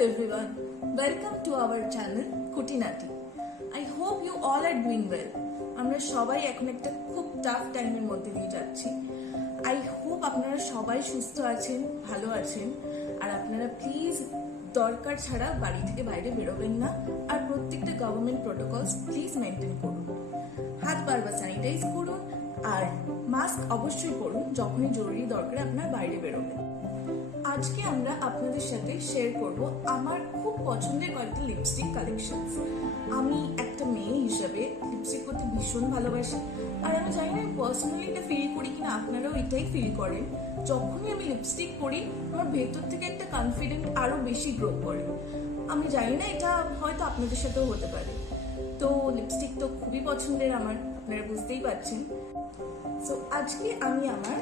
everyone, welcome to our channel Kutinati. I hope you all are doing well. আমরা সবাই এখন একটা খুব টাফ টাইমের মধ্যে দিয়ে যাচ্ছি। I hope আপনারা সবাই সুস্থ আছেন, ভালো আছেন, আর আপনারা প্লিজ দরকার ছাড়া বাড়ি থেকে বাইরে বেরোবেন না, আর প্রত্যেকটা গভর্নমেন্ট প্রোটোকলস প্লিজ মেনটেন করুন। হাত বারবার স্যানিটাইজ করুন আর মাস্ক অবশ্যই পরুন যখনই জরুরি দরকারে আপনার বাইরে বেরোবেন। আজকে আমরা আপনাদের সাথে শেয়ার করব আমার খুব পছন্দের কয়েকটা লিপস্টিক কালেকশনস। আমি একটা মেয়ে হিসেবে লিপস্টিক করতে ভীষণ ভালোবাসি, আর আমি জানি না পার্সোনালি এটা ফিল করি কিনা আপনারাও এটাই ফিল করেন। যখনই আমি লিপস্টিক পরি আমার ভেতর থেকে একটা কনফিডেন্ট আরো বেশি গ্রো করে। আমি জানি না এটা হয়তো আপনাদের সাথেও হতে পারে। তো লিপস্টিক তো খুবই পছন্দের আমার, আপনারা বুঝতেই পারছেন। সো আজকে আমি আমার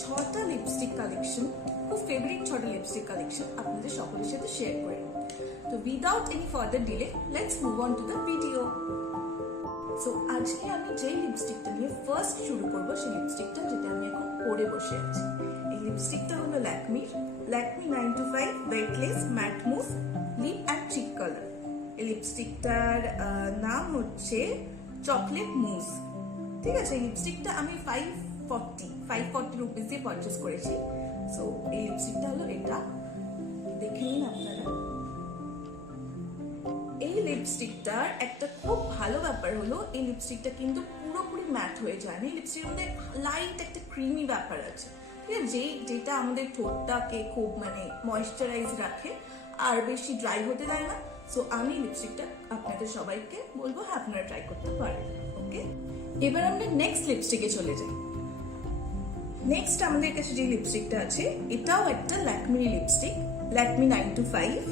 ছটা লিপস্টিক কালেকশন, খুব ফেভারিট ছটা লিপস্টিক কালেকশন আপনাদের সকলের সাথে শেয়ার করে। তো without any further delay let's move on to the video. So আজকে আমি যেই লিপস্টিকটা নিয়ে ফার্স্ট শুরু করবো সেই লিপস্টিকটা যেটা আমি এখন পরে বসে আছি। এই লিপস্টিকটা হলো Lakme 925 weightless matte mousse lip and cheek colour. এই লিপস্টিকটার নাম হচ্ছে চকলেট মুজ। ঠিক আছে, এই লিপস্টিকটা আমি 540 রুপিস দিয়ে পারচেস করেছি। সো এই লিপস্টিকটা হলো এটা, দেখে নিন আপনারা। এই লিপস্টিকটার একটা খুব ভালো ব্যাপার হলো এই লিপস্টিকটা কিন্তু পুরোপুরি ম্যাট হয়ে যায় না। এই লিপস্টিকের মধ্যে লাইট একটা ক্রিমি ব্যাপার আছে, ঠিক আছে, যেটা আমাদের ঠোঁটটাকে খুব ময়েশ্চারাইজ রাখে আর বেশি ড্রাই হতে দেয় না। সো আমি লিপস্টিকটা আপনাদের সবাইকে বলবো হ্যাঁ আপনারা ট্রাই করতে পারেন। ওকে, এবার আমরা নেক্সট লিপস্টিকে চলে যাই। নেক্সট আমাদের কাছে যে লিপস্টিকটা আছে এটাও একটা ল্যাকমির lipstick, Lakme 925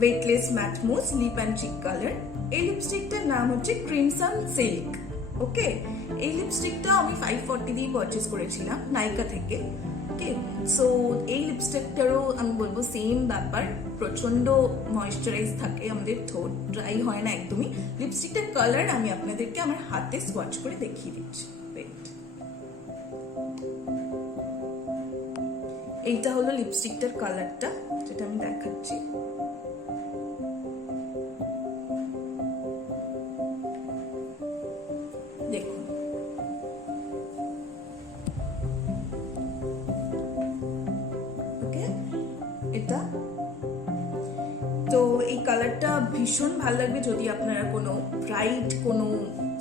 weightless matte mousse lip and cheek colour. এই লিপস্টিকটার নাম হচ্ছে ক্রিমসন সিল্ক। ওকে, এই লিপস্টিকটা আমি 540 দিয়ে পারচেস করেছিলাম নাইকা থেকে। ওকে, সো এই লিপস্টিকটারও আমি বলবো সেম ব্যাপার, প্রচন্ড ময়েশ্চারাইজ থাকে, আমাদের ঠোঁট ড্রাই হয় না একদমই। লিপস্টিকটার কালার আমি আপনাদেরকে আমার হাতে সোয়াচ করে দেখিয়ে দিচ্ছি। এইটা হলো লিপস্টিকটার কালারটা যেটা আমি দেখাচ্ছি। দেখুন, ওকে, এটা তো এই কালারটা ভীষণ ভালো লাগবে যদি আপনারা কোনো ব্রাইট, কোনো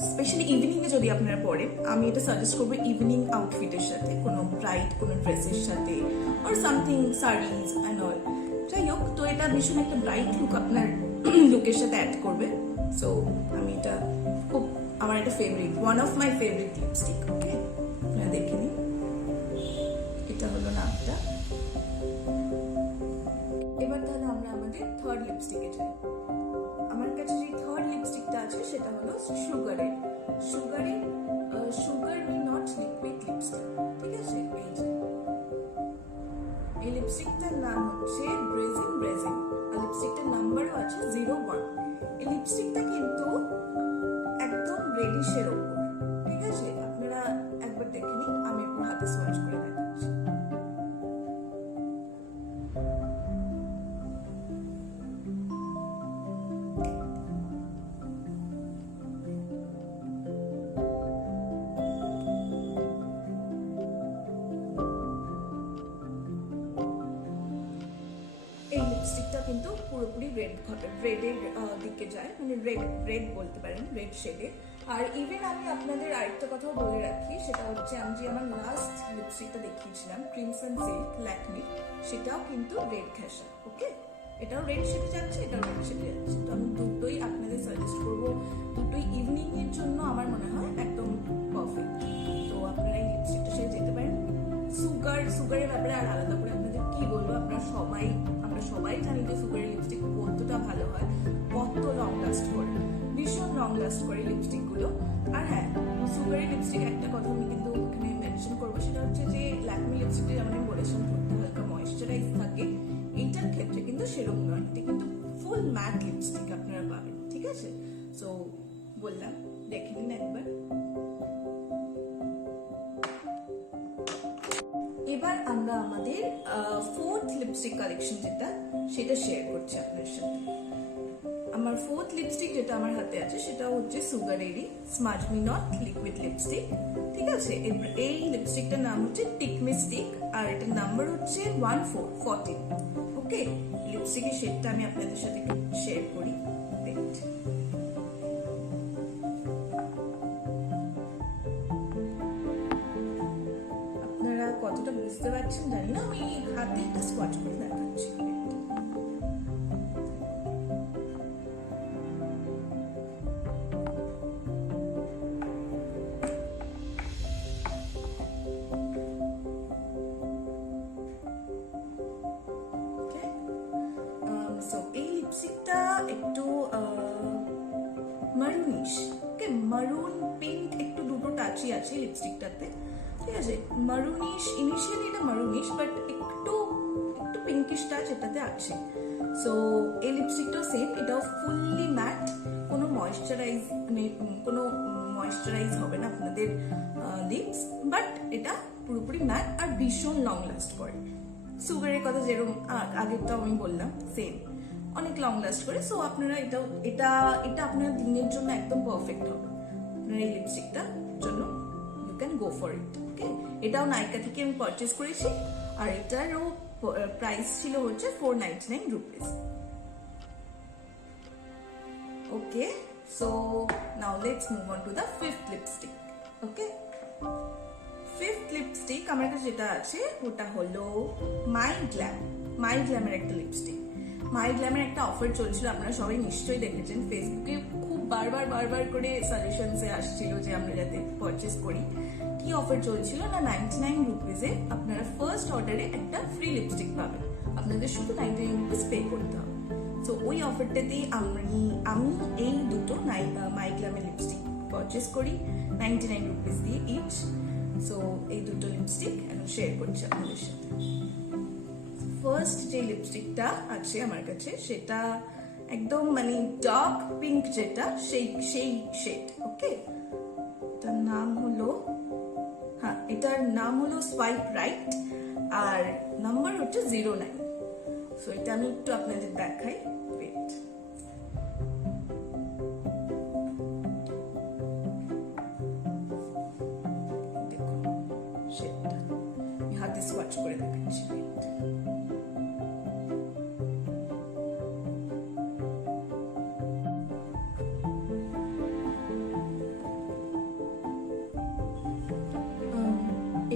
স্পেশালি ইভিনিং এ যদি আপনারা পরেন। আমি এটা সাজেস্ট করবো ইভিনিং আউটফিটের সাথে, কোনো ব্রাইট কোনো ড্রেসের সাথে, আর সামথিং শাড়িজ অ্যান্ড অল, যাই হোক। তো এটা ভীষণ একটা ব্রাইট লুক আপনার লুকের সাথে অ্যাড করবে। সো আমি এটা খুব আমার একটা favourite, one of my favourite lipstick. Okay, আপনারা দেখে নিন, এটা হলো নামটা। এবার তাহলে আমরা আমাদের থার্ড লিপস্টিকে যাই। আমার কাছে যে থার্ড লিপস্টিকটা আছে সেটা হলো sugar me not liquid lipstick. ঠিক আছে, এই লিপস্টিকটার নাম হচ্ছে ব্রেজিং আর লিপস্টিকটার নাম্বারও আছে 01। এই লিপস্টিকটা কিন্তু একদম রেডিশের ওপর, ঠিক আছে, আপনারা একবার দেখে নিন, আমি একবার হাতে সোয়াচ করে দেখাচ্ছি। এই লিপস্টিকটা কিন্তু পুরোপুরি রেডের দিকে যায়, রেড বলতে পারেন, রেড শেডে। আর ইভেন আমি আপনাদের আরেকটা কথাও বলে রাখি, সেটা হচ্ছে আমি যে আমার লাস্ট লিপস্টিকটা দেখিয়েছিলাম ক্রিমসন সিল্ক ল্যাকমি, সেটাও কিন্তু রেড ঘেঁষা। ওকে, এটাও রেড শেডে যাচ্ছে, এটাও রেড শেডে যাচ্ছে। তো আমি দুটোই আপনাদের সাজেস্ট করবো, দুটোই ইভিনিং এর জন্য আমার মনে হয় একদম পারফেক্ট। তো আপনারা এই লিপস্টিকটার সাথে যেতে পারেন। সুগারের ব্যাপারে আর আলাদা করে আপনাদের কি বলবো, আমরা সবাই জানি যে সুগারের লিপস্টিক কতটা ভালো হয়, কত লং লাস্ট করে, ভীষণ লং লাস্ট করে লিপস্টিক গুলো। আর হ্যাঁ, সুগারের লিপস্টিক একটা কথা আমি কিন্তু ওখানে মেনশন করবো, সেটা হচ্ছে যে ল্যাকমি লিপস্টিকটা যেমন আমি বলেছিলাম ঠোঁটটা হালকা ময়েশ্চারাইজ থাকে, এইটার ক্ষেত্রে কিন্তু সেরকম নয়, এটা কিন্তু ফুল ম্যাট লিপস্টিক আপনারা পাবেন। ঠিক আছে, সো বললাম দেখে নিন একবার। এবার আমরা আমাদের ফোর্থ লিপস্টিক কালেকশন যেটা সেটা শেয়ার করছি আপনার সাথে। আমার ফোর্থ লিপস্টিক যেটা আমার হাতে আছে সেটা হচ্ছে সুগার এরি smudge me not liquid lipstick. ঠিক আছে, এই লিপস্টিকটার নাম হচ্ছে টিকমি স্টিক আর এটার নাম্বার হচ্ছে 1414। ওকে, লিপস্টিকের শেডটা আমি আপনাদের সাথে একটু শেয়ার করি। আপনারা কতটা বুঝতে পারছেন জানি না, আমি হাতে একটা সোয়াচ করে দেখাচ্ছি। এই লিপস্টিকটা একটু মারুনিশ, ওকে, মারুন পিঙ্ক একটু দুটো টাচই আছে লিপস্টিকটাতে। ঠিক আছে, মারুনিশ, ইনিশিয়ালি এটা মারুনিশ বাট একটু একটু পিঙ্কিশ টাচ এটাতে আছে। সো এই লিপস্টিকটাও সেম, এটাও ফুললি ম্যাট, কোনো ময়েশ্চারাইজ হবে না আপনাদের লিপস, বাট এটা পুরোপুরি ম্যাট আর ভীষণ লং লাস্ট করে। সুগারের কথা যেরকম আগেরটাও আমি বললাম সেম, অনেক লং লাস্ট করে। সো আপনারা এটা আপনার দিনের জন্য একদম পারফেক্ট হবে আপনার এই লিপস্টিকটার জন্য। You can go for it. Okay, এটাও নাইকা থেকে আমি পারচেস করেছি আর এটারও প্রাইস ছিল হচ্ছে 499 rupees. Okay, so now let's move on to the fifth lipstick. Okay, fifth lipstick আমার কাছে যেটা আছে ওটা হলো মাই গ্ল্যামের একটা লিপস্টিক। মাই গ্ল্যামের একটা অফার চলছিল, আপনারা সবাই নিশ্চয়ই দেখেছেন, ফেসবুকে খুব বারবার করে সাজেশনসে আসছিল যে আমরা যাতে পারচেস করি। কি অফার চলছিল না, 99 রুপিসে আপনারা ফার্স্ট অর্ডারে একটা ফ্রি লিপস্টিক পাবেন, আপনাদের শুধু 99 রুপিস পে করতে হবে। তো ওই অফারটাতেই আমি এই দুটো মাই গ্ল্যামের লিপস্টিক পারচেস করি 99 রুপিস দিয়ে ইচ। সো এই দুটো লিপস্টিক এখন শেয়ার করছি আপনাদের সাথে। ফার্স্ট যে লিপস্টিকটা আছে আমার কাছে সেটা একদম মানে ডার্ক পিঙ্ক, যেটা সেই শেড। ওকে, এটার নাম হলো সোয়াইপ রাইট আর নাম্বার হচ্ছে 09। সো এটা আমি একটু আপনাদের দেখাই। ওয়েট, দেখুন শেডটা আমি হাতে সোয়াচ করে দেখাচ্ছি।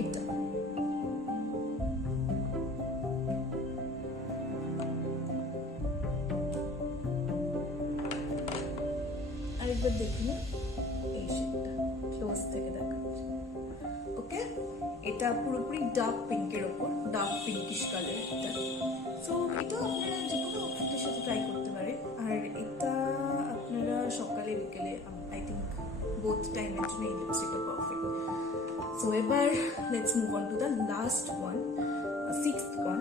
এটা আরেকবার দেখুন এই শেডটা ক্লোজ থেকে দেখাচ্ছি। ওকে, এটা পুরোপুরি ডার্ক পিঙ্কের ওপর, ডার্ক পিঙ্কিশ কালার এটা। সো এটা আপনারা যে কোনো আউটফিটের সাথে ট্রাই করতে পারেন। আর এটা আপনারা সকালে বিকেলে আই থিঙ্ক বোথ টাইমের জন্য এই লিপস্টিকটা পারফেক্ট। সো এবার let's move on to the last one, sixth one.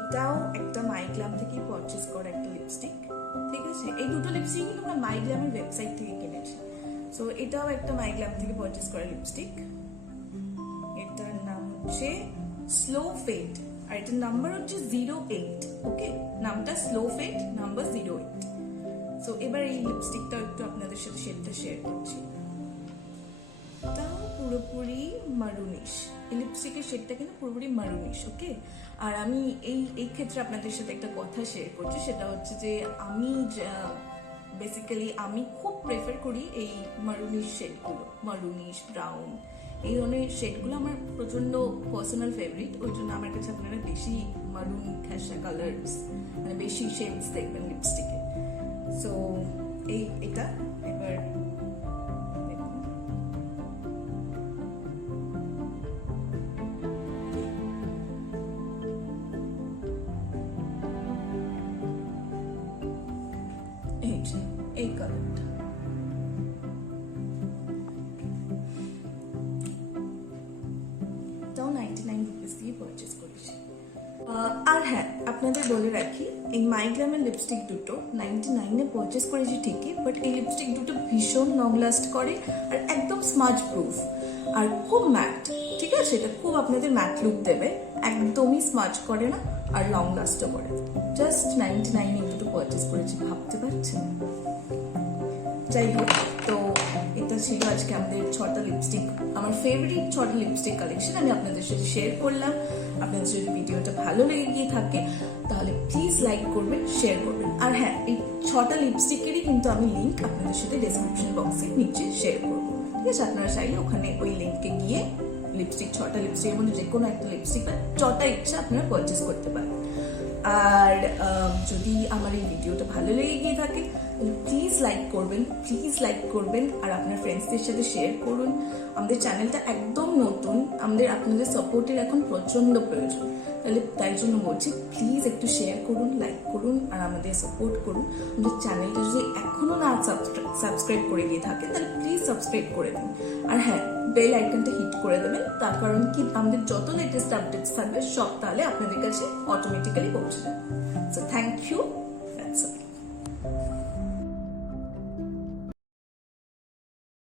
এটাও একটা মাই গ্ল্যাম থেকেই পারচেস করা একটা লিপস্টিক। ঠিক আছে, এই দুটো লিপস্টিক কিন্তু আমরা মাই গ্ল্যামের ওয়েবসাইট থেকে কিনেছি। সো এটাও একটা মাই গ্ল্যাম থেকে পারচেস করা লিপস্টিক। এটার নাম হচ্ছে স্লো ফেড আর এটার নাম্বার হচ্ছে 08। ওকে, নামটা স্লো ফেড, নাম্বার 08। সো এবার এই লিপস্টিকটাও একটু আপনাদের সাথে শেডটা শেয়ার করছি। এটাও পুরোপুরি মারুনিশ, এই লিপস্টিকের শেডটা কিন্তু পুরোপুরি মারুনিশ। ওকে, আর আমি এই ক্ষেত্রে আপনাদের সাথে একটা কথা শেয়ার করছি, সেটা হচ্ছে যে আমি খুব প্রেফার করি এই মারুনিশ শেডগুলো, মারুনিশ ব্রাউন এই ধরনের শেডগুলো আমার প্রচন্ড পার্সোনাল ফেভারিট। ওই জন্য আমার কাছে আপনারা বেশি মারুন ঘ্যাসা কালার্স মানে বেশি শেডস দেখবেন লিপস্টিকে। সো এটা এবার এই কালারটা তাও 99 রুপিস দিয়ে পারচেস করেছি। আর হ্যাঁ, আপনাদের বলে রাখি এই মাই গ্ল্যামের লিপস্টিক দুটো 99-এ পারচেস করেছি ঠিকই, বাট এই লিপস্টিক দুটো ভীষণ লং লাস্ট করে আর একদম স্মাজ প্রুফ আর খুব ম্যাট। ঠিক আছে, এটা খুব আপনাদের ম্যাট লুক দেবে, একদমই স্মাচ করে না আর লং লাস্টও করে। জাস্ট 99 দুটো পারচেস করেছি, ভাবতে পারছেন। যাই হোক, তো এটা ছিল আজকে আমাদের 6টা লিপস্টিক, আমার ফেভারিট 6টা লিপস্টিক কালেকশন আমি আপনাদের সাথে শেয়ার করলাম। আপনাদের যদি ভিডিওটা ভালো লেগে গিয়ে থাকে তাহলে প্লিজ লাইক করবেন, শেয়ার করবেন। আর হ্যাঁ, এই 6টা লিপস্টিকেরই কিন্তু আমি লিঙ্ক আপনাদের সাথে ডেসক্রিপশন বক্সের নিচে শেয়ার করবো, ঠিক আছে? আপনারা চাইলে ওখানে ওই লিঙ্কে গিয়ে লিপস্টিক 6টা লিপস্টিকের মধ্যে যে কোনো একটা লিপস্টিক বা 6টা ইচ্ছা আপনারা পারচেস করতে পারেন। আর যদি আমার এই ভিডিওটা ভালো লেগে গিয়ে থাকে তাহলে প্লিজ লাইক করবেন আর আপনার ফ্রেন্ডসদের সাথে শেয়ার করুন। আমাদের চ্যানেলটা একদম নতুন, আপনাদের সাপোর্টের এখন প্রচন্ড প্রয়োজন, তাই জন্য বলছি প্লিজ একটু শেয়ার করুন, লাইক করুন আর আমাদের সাপোর্ট করুন। আমাদের চ্যানেলটা যদি এখনো না সাবস্ক্রাইব করে দিয়ে থাকেন তাহলে প্লিজ সাবস্ক্রাইব করে দিন। আর হ্যাঁ, বেল আইকনটা হিট করে দেবেন, তার কারণ কি আমাদের যত লেটেস্ট আপডেটস থাকবে সব তাহলে আপনাদের কাছে অটোমেটিক্যালি পৌঁছে যাবে। So thank you.